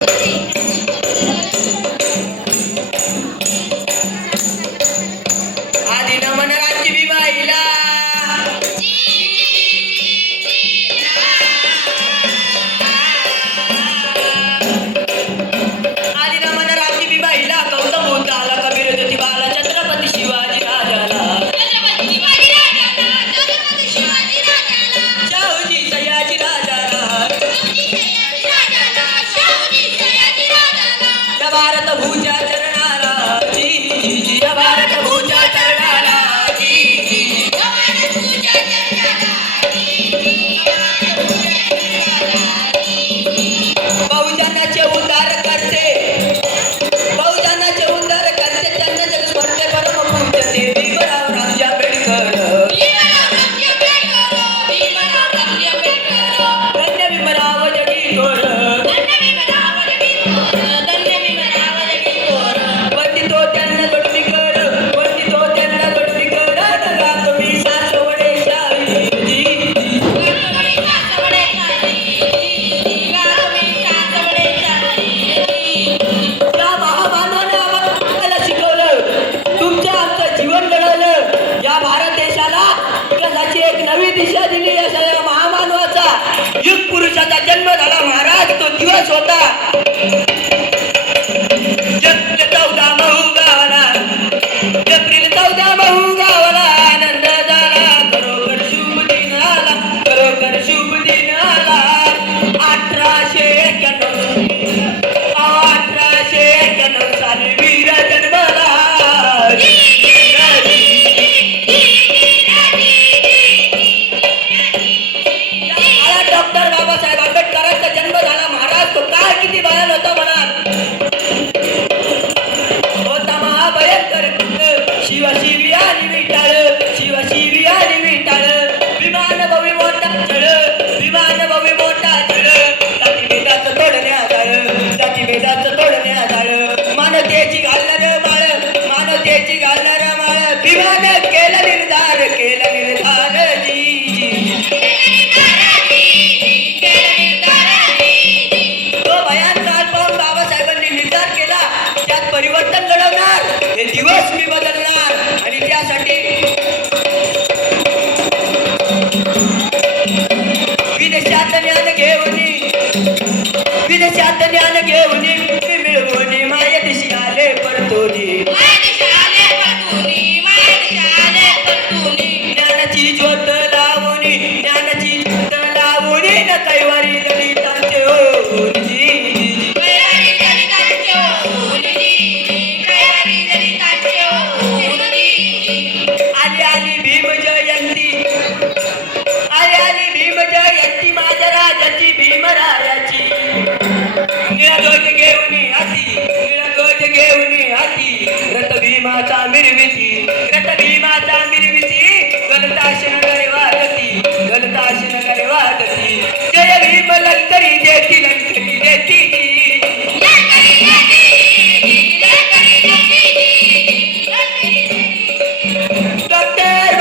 Thank युग पुरुषाचा जन्म झाला महाराज तो दिवस होता. डॉक्टर बाबासाहेब आंबेडकरांचा जन्म झाला. महाराज तो काय किती बयान होता. हे दिवस मी बदलणार आणि त्यासाठी विदेशात ज्ञान घेऊन विदेशात ज्ञान घेऊन माता मिरविती गट माता मिरविती गलताशन करे वागती गलताशन करे वागती जय भीम देती लंकरी देती डॉक्टर